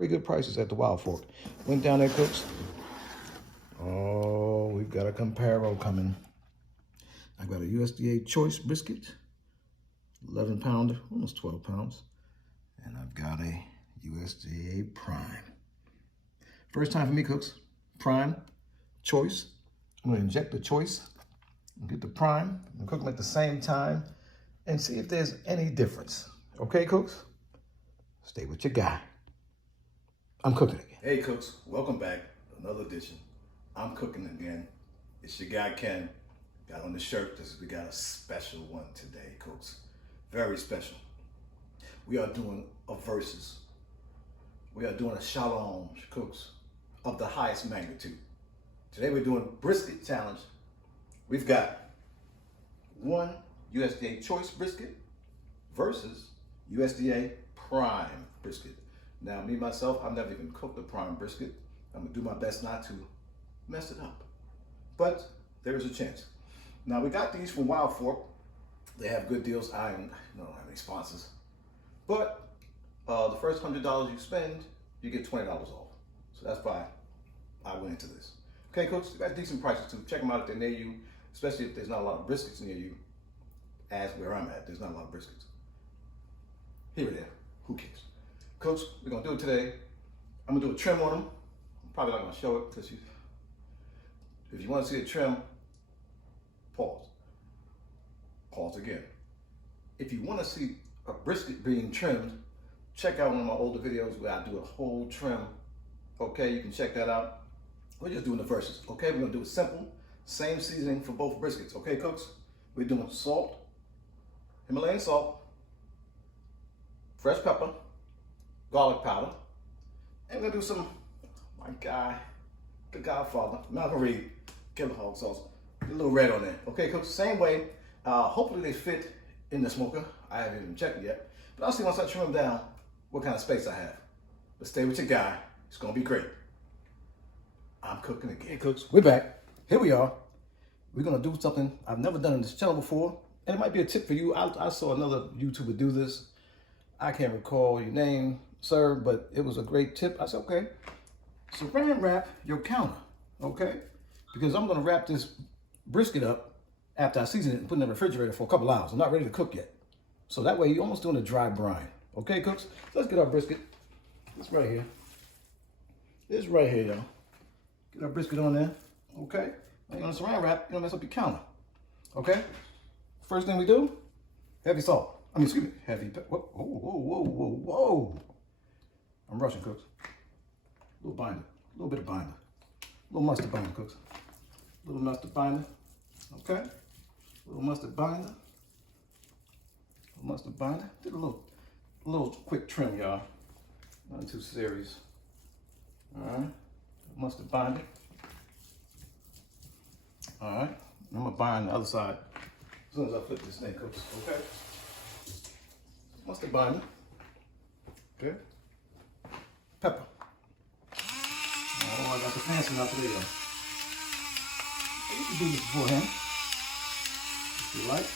Pretty good prices at the Wild Fork. Went down there, cooks. Oh, we've got a comparo coming. I got a USDA choice brisket, 11 pounder, almost 12 pounds. And I've got a USDA prime. First time for me, cooks. Prime, choice. I'm gonna inject the choice and get the prime and cook them at the same time and see if there's any difference. Okay, cooks? Stay with your guy. I'm cooking again. Hey cooks, welcome back. Another edition. I'm cooking again. It's your guy Ken. Got on the shirt. We got a special one today, cooks. Very special. We are doing a Vezus. We are doing a challenge, cooks, of the highest magnitude. Today we're doing brisket challenge. We've got one USDA choice brisket versus USDA prime brisket. Now, me, myself, I've never even cooked a prime brisket. I'm gonna do my best not to mess it up. But there is a chance. Now, we got these from Wild Fork. They have good deals. I don't have any sponsors. But the first $100 you spend, you get $20 off. So that's why I went into this. Okay, cooks, they got decent prices too. Check them out if they're near you, especially if there's not a lot of briskets near you, as where I'm at. There's not a lot of briskets. Here or there, who cares? Cooks, we're gonna do it today. I'm gonna do a trim on them. I'm probably not gonna show it because if you want to see a trim, pause. Pause again. If you want to see a brisket being trimmed, check out one of my older videos where I do a whole trim. Okay, you can check that out. We're just doing the Vezus. Okay, we're gonna do it simple. Same seasoning for both briskets. Okay, cooks? We're doing salt, Himalayan salt, fresh pepper, garlic powder, and we're gonna do some, my guy, the Godfather, Malcolm Reed, killer hog sauce. Get a little red on there. Okay, cooks, same way. Hopefully they fit in the smoker. I haven't even checked it yet, but I'll see once I trim them down what kind of space I have. But stay with your guy. It's gonna be great. I'm cooking again. Hey, cooks, we're back. Here we are. We're gonna do something I've never done in this channel before, and it might be a tip for you. I saw another YouTuber do this. I can't recall your name, sir, but it was a great tip. I said, okay, saran wrap your counter, okay? Because I'm gonna wrap this brisket up after I season it and put it in the refrigerator for a couple hours. I'm not ready to cook yet. So that way you're almost doing a dry brine. Okay, cooks? So let's get our brisket. This right here. This right here, y'all. Get our brisket on there, okay? Now you're gonna saran wrap, you don't mess up your counter, okay? First thing we do, heavy salt. Excuse me, heavy pepper. Whoa, whoa, whoa, whoa, whoa. I'm rushing, cooks. A little binder, a little bit of binder. A little mustard binder, cooks. A little mustard binder, okay? A little mustard binder. A little mustard binder. Did a little quick trim, y'all. Nothing too serious. All right, mustard binder. All right, I'm gonna bind the other side as soon as I flip this thing, cooks, okay? Mustard binder, okay? Pepper. Oh, I got the fancy one out there, y'all. You can do this beforehand, if you like.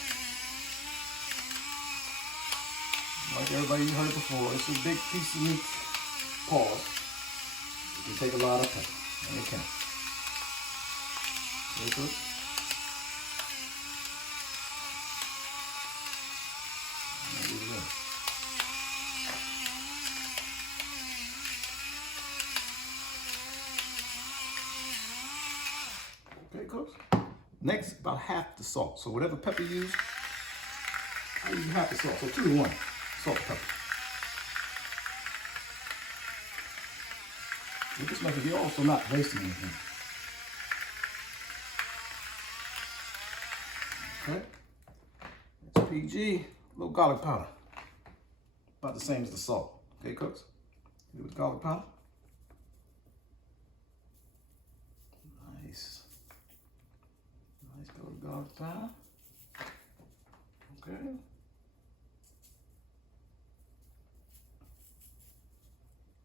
Like everybody, you heard it before, it's a big piece of meat. Pause. You can take a lot of pepper, and it counts. Very good. There we go. Okay, cooks. Next, about half the salt. So whatever pepper you use, I use half the salt. So 2 to 1, salt, pepper. With this method, you're also not wasting anything. Okay. It's PG, a little garlic powder. About the same as the salt. Okay, cooks? Hit it with garlic powder. Nice. Nice garlic powder. Okay.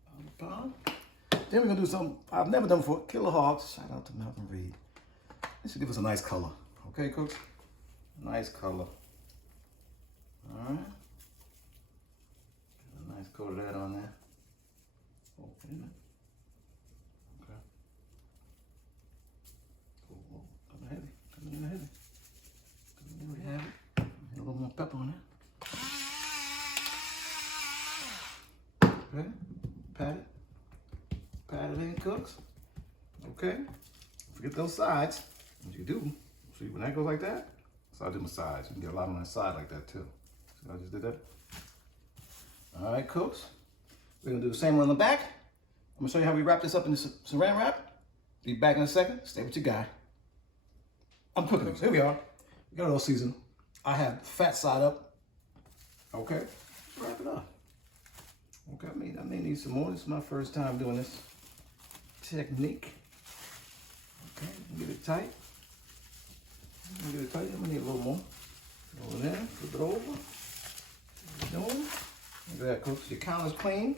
Garlic powder. Then we're gonna do something I've never done before. Killer hogs. Shout out to Malcolm Reed. This should give us a nice color. Okay, cooks? Nice color. All right. Get a nice coat of that on there. Oh, wait a minute. Okay. Oh, coming heavy. Coming in heavy. There we have it. A little more pepper on it. Okay. Pat it. Pat it in, cooks. Okay. Forget those sides. What you do, see when that goes like that, so I do my sides. You can get a lot on that side like that too. See how I just did that? All right, cooks. We're gonna do the same one on the back. I'm gonna show you how we wrap this up in the saran wrap. Be back in a second. Stay with your guy. I'm cooking this. Here we are. We got it all seasoned. I have the fat side up. Okay. Let's wrap it up. Okay, I may need some more. This is my first time doing this technique. Okay, get it tight. Get it tight. I'm gonna need a little more. Over there, flip it over. What you doing? Look at that, cooks. Your counter's clean.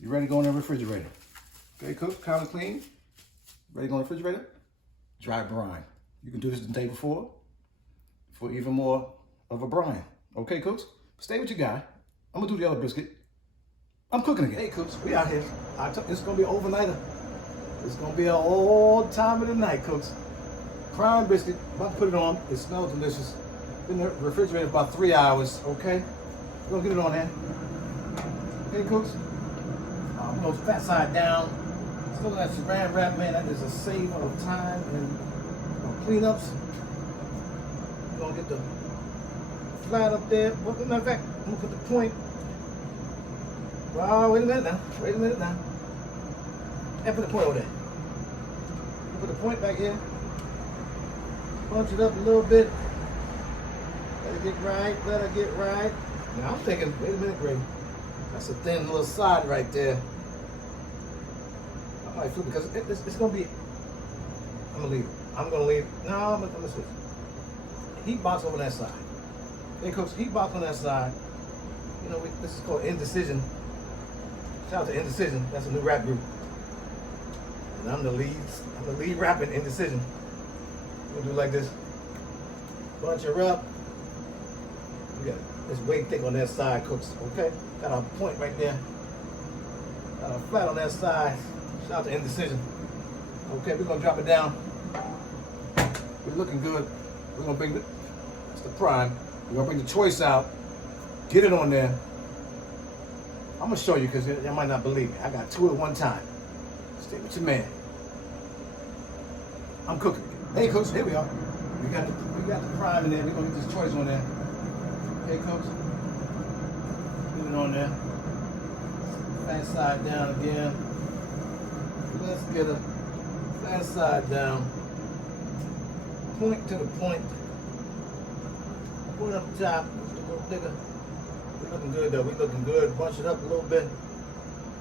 You ready to go in the refrigerator? Okay, cooks. Counter clean. Ready to go in the refrigerator? Dry brine. You can do this the day before for even more of a brine. Okay, cooks. Stay with your guy. I'm gonna do the other brisket. I'm cooking again. Hey, cooks. We out here. It's gonna be an overnighter. It's gonna be an all time of the night, cooks. Prime brisket. About to put it on. It smells delicious. In the refrigerator about 3 hours. Okay. We're gonna get it on there. Okay, cooks. We're gonna fat side down. Still that saran wrap, man. That is a save of time and cleanups. We're gonna get the flat up there. Well, matter of fact, I'm gonna put the point. Wow, wait a minute now. Wait a minute now. And put the point over there. Put the point back here. Punch it up a little bit. Let it get right. Let it get right. Now I'm thinking, wait a minute, Greg. That's a thin little side right there. I might flip it because it's gonna be. I'm gonna leave it. I'm gonna leave. No, I'm gonna switch. Heat box over that side. Hey, cooks, heat box on that side. You know, this is called Indecision. Shout out to Indecision. That's a new rap group. And I'm the lead rapper in Indecision. We'll do like this. Bunch her up. We got it's way thick on that side, cooks. Okay? Got a point right there. Got a flat on that side. Shout out to Indecision. Okay, we're gonna drop it down. We're looking good. We're gonna bring that's the prime. We're gonna bring the choice out. Get it on there. I'm gonna show you because you might not believe me. I got two at one time. Stay with your man. I'm cooking. Hey, cooks, here we are. We got the prime in there. We're gonna get this choice on there. Hey, cooks. Get it on there. Flat side down again. Let's get a flat side down. Point to the point. Point up top. A little bigger. We're looking good though. We're looking good. Bunch it up a little bit.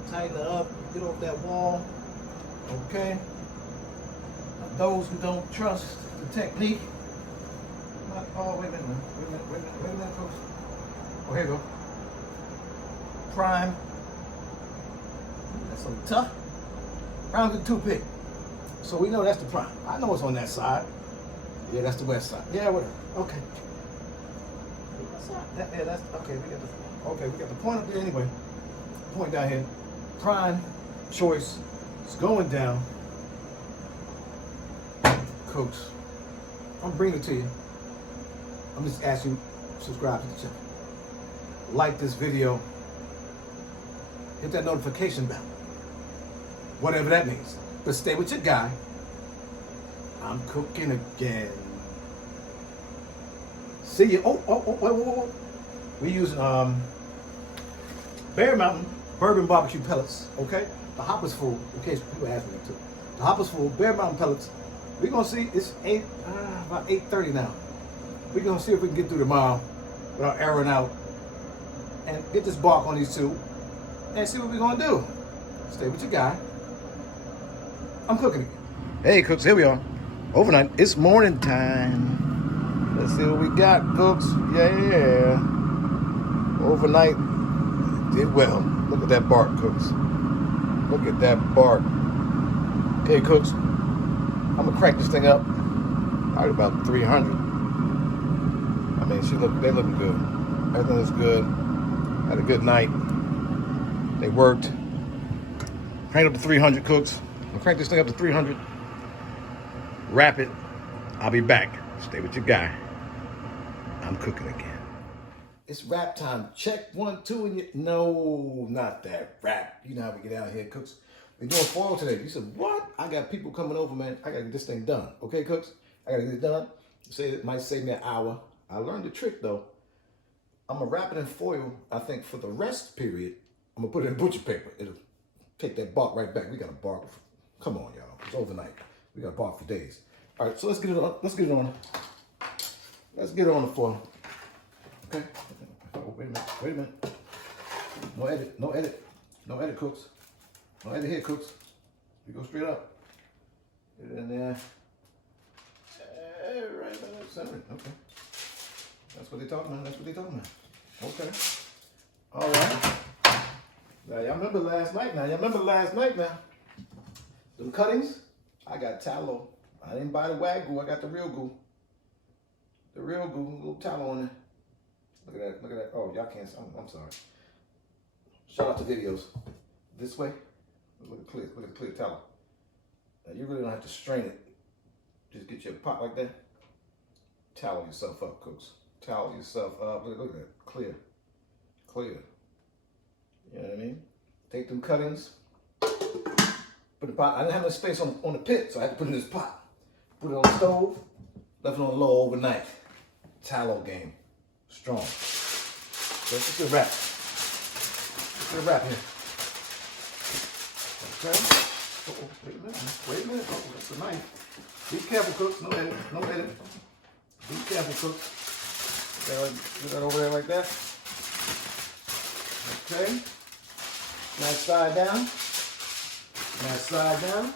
Tighten it up. Get off that wall. Okay. Now, those who don't trust the technique. Oh, wait a minute. Wait a minute, folks. Oh, here we go. Prime. That's some tough. Round with a toothpick. So we know that's the prime. I know it's on that side. Yeah, that's the west side. Yeah, whatever. Okay. Yeah, that's okay. We got the point up there anyway. Point down here. Prime choice. It's going down. Coach, I'm bringing it to you. I'm just asking you to subscribe to the channel. Like this video. Hit that notification bell. Whatever that means. But stay with your guy. I'm cooking again. See you. Oh. We're using Bear Mountain bourbon barbecue pellets. Okay? The hopper's full, in case people ask me too. The hopper's full, Bear Mountain pellets. We're gonna see, it's about 8:30 now. We're gonna see if we can get through tomorrow without airing out and get this bark on these two and see what we're gonna do. Stay with your guy. I'm cooking again. Hey cooks, here we are. Overnight, it's morning time. Let's see what we got, cooks. Yeah. Overnight, did well. Look at that bark, cooks. Look at that bark. Okay, cooks. I'm gonna crank this thing up. Probably about 300. I mean, they looking good. Everything is good. Had a good night. They worked. Crank up to 300, cooks. I'll crank this thing up to 300. Wrap it. I'll be back. Stay with your guy. I'm cooking again. It's wrap time. Check 1, 2, and you. No, not that wrap. You know how we get out here, cooks. We're doing foil today. You said, what? I got people coming over, man. I gotta get this thing done. Okay, cooks? I gotta get it done. Say it might save me an hour. I learned the trick though. I'm gonna wrap it in foil. I think for the rest period, I'm gonna put it in butcher paper. It'll take that bark right back. We got a bark. Come on, y'all. It's overnight. We got a bark for days. All right, so let's get it on. Let's get it on. Let's get it on the foil. Okay. Oh, wait a minute. Wait a minute. No edit. No edit. No edit, cooks. No edit here, cooks. We go straight up. Get it in there. Right about that center. Okay. That's what they're talking about. That's what they're talking about. Okay. All right. Now, y'all remember last night now. Y'all remember last night now. Them cuttings, I got tallow. I didn't buy the wag glue. I got the real glue. The real glue, a little tallow on it. Look at that. Look at that. Oh, y'all can't. I'm sorry. Shout out to videos. This way. Look at the clear. Look at the clear tallow. Now, you really don't have to strain it. Just get your pot like that. Towel yourself up, cooks. Towel yourself up. Look at that. Clear. Clear. You know what I mean? Take them cuttings. Put the pot. I didn't have no space on the pit, so I had to put it in this pot. Put it on the stove. Left it on low overnight. Tallow game. Strong. So let's get a wrap. Let's get a wrap here. Okay. Oh, wait a minute. Wait a minute. Oh, that's a knife. Be careful, cooks. No edit. No edit. Be careful, cooks. Put that over there like that. Okay. Now slide down. Now slide down.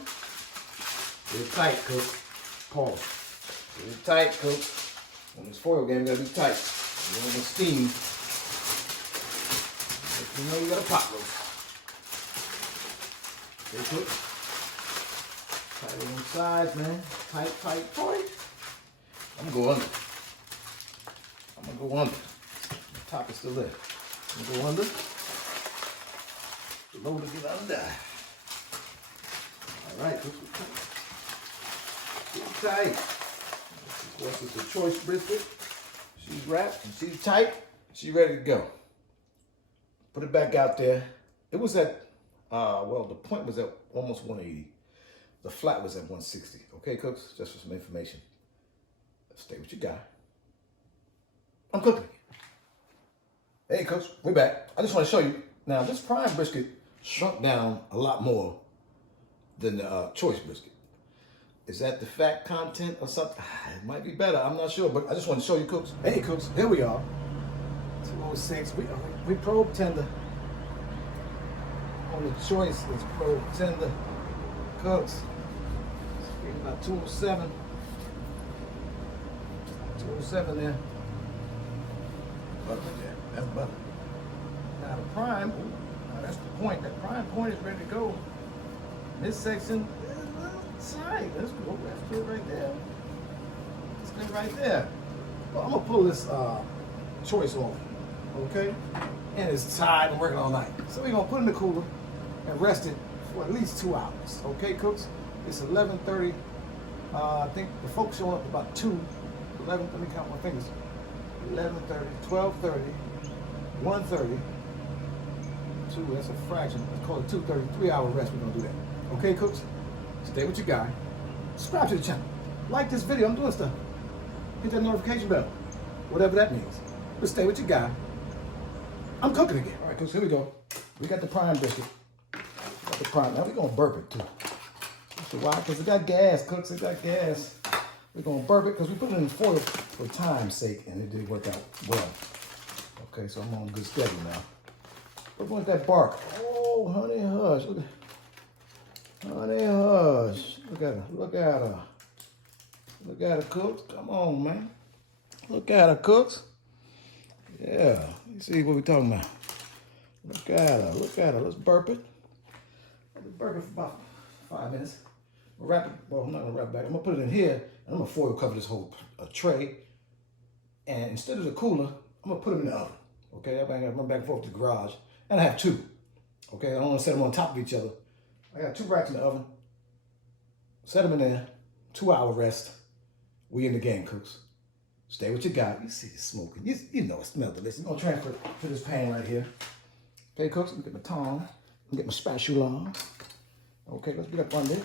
Get it tight, cook. Pause. Get it tight, cook. On this foil game, you gotta be tight. You don't want to steam. But you know you got a pot roast. Okay, cook. Tight on the sides, man. Tight, tight, tight. I'm gonna go under. I'm gonna go under. The top is still there. I'm gonna go under. The load to get under. All right, keep tight. Of course, it's a choice brisket. She's wrapped and she's tight. She's ready to go. Put it back out there. It was at, well, the point was at almost 180. The flat was at 160. Okay, cooks? Just for some information. Stay with your guy. I'm cooking. Hey, cooks, we're back. I just want to show you. Now, this prime brisket shrunk down a lot more than the choice brisket. Is that the fat content or something? It might be better. I'm not sure, but I just want to show you, cooks. Hey, cooks, here we are. 206. We probe tender. On the choice is probe tender. Cooks. It's about 207. 207 there. Butter there. That's butter. Now the prime, now that's the point. That prime point is ready to go. This section is a little tight. Let's go. That's good right there. That's good right there. Well, I'm gonna pull this choice off. Okay? And it's tired and working all night. So we're gonna put it in the cooler and rest it for at least 2 hours. Okay, cooks? It's 11:30. I think the folks showing up about 2. 11, let me count my fingers. 11:30, 12:30, 1:30, 2, that's a fraction. Let's call it 2:30, 3-hour rest. We're gonna do that. Okay, cooks? Stay with your guy. Subscribe to the channel. Like this video, I'm doing stuff. Hit that notification bell. Whatever that means. But stay with your guy. I'm cooking again. All right, cooks, here we go. We got the prime brisket. Got the prime. Now we're gonna burp it too. Why? Because it got gas, cooks, it got gas. We're gonna burp it because we put it in foil for time's sake and it did work out well. Okay, so I'm on a good schedule now. But what's that bark? Oh, honey hush. Look at honey hush. Look at her. Look at her. Look at her, cooks. Come on, man. Look at her, cooks. Yeah. You see what we're talking about. Look at her. Look at her. Let's burp it. Let's burp it for about 5 minutes. We'll wrap it. Well, I'm not gonna wrap it back. I'm gonna put it in here, and I'm gonna foil cover this whole tray. And instead of the cooler, I'm gonna put them in the oven. Okay, everybody gotta run back and forth to the garage, and I have 2. Okay, I don't want to set them on top of each other. I got 2 racks in the oven. Set them in there. 2-hour rest. We in the game, cooks. Stay what you got. You see it smoking. You know it smells delicious. I'm gonna transfer it to this pan right here. Okay, cooks. Let me get my tongue. Let me get my spatula. Okay, let's get up under it.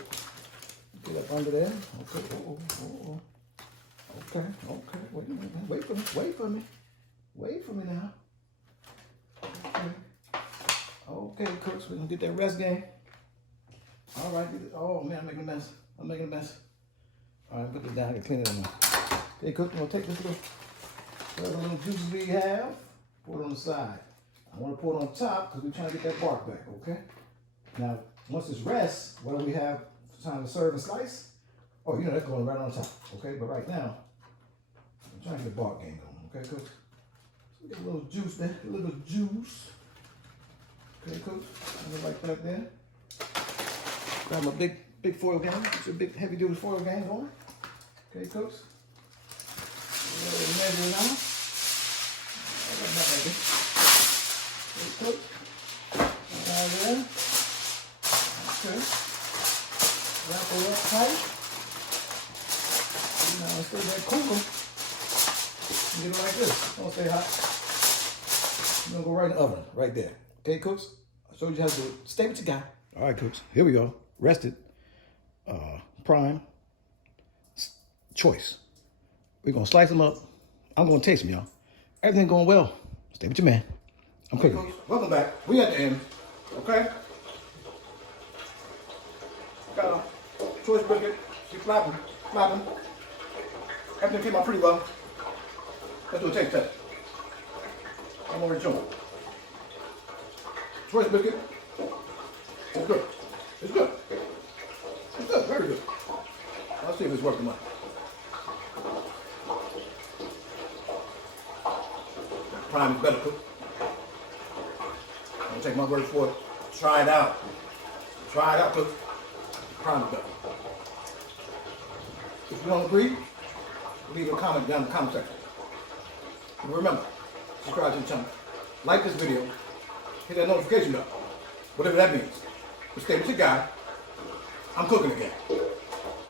Get up under there. Okay. Oh. Okay. Wait a minute. Wait for me. Wait for me now. Okay, cooks. We're gonna get that rest game. All right. Oh man, I'm making a mess. All right, put this down. I can clean it up. Okay, cooks. I'm gonna take this little juices we have. Pour it on the side. I want to pour it on top because we're trying to get that bark back. Okay. Now, once it's rests, what do we have for time to serve and slice? Oh, you know that's going right on top. Okay, but right now, I'm trying to get the bark game going. Okay, cooks. So get a little juice there. A little juice. Okay, cooks. Like that there. Grab my big foil game. It's a big heavy duty foil game going. Okay, cooks. Measure it out. Okay, cooks. Right there. Okay. Wrap it up tight. Now stay that cooler. Get it like this. Don't stay hot. You're gonna go right in the oven, right there. Okay, cooks? I showed you how to do it. Stay what you got. All right, cooks. Here we go. Rested. Prime. Choice. We're gonna slice them up. I'm gonna taste them, y'all. Everything going well. Stay with your man. I'm cooking. Okay, welcome back. We at the end. Okay? Got a choice brisket. Keep flapping. Everything came out pretty well. Let's do a taste test. I'm already showing. Choice brisket. It's good. It's good. Very good. Let's see if it's worth the money. Prime is better cooked. Don't take my word for it. Try it out. Cook. Prime is better. If you don't agree, leave a comment down in the comment section. And remember, subscribe to the channel. Like this video. Hit that notification bell. Whatever that means. But stay with your guy. I'm cooking again.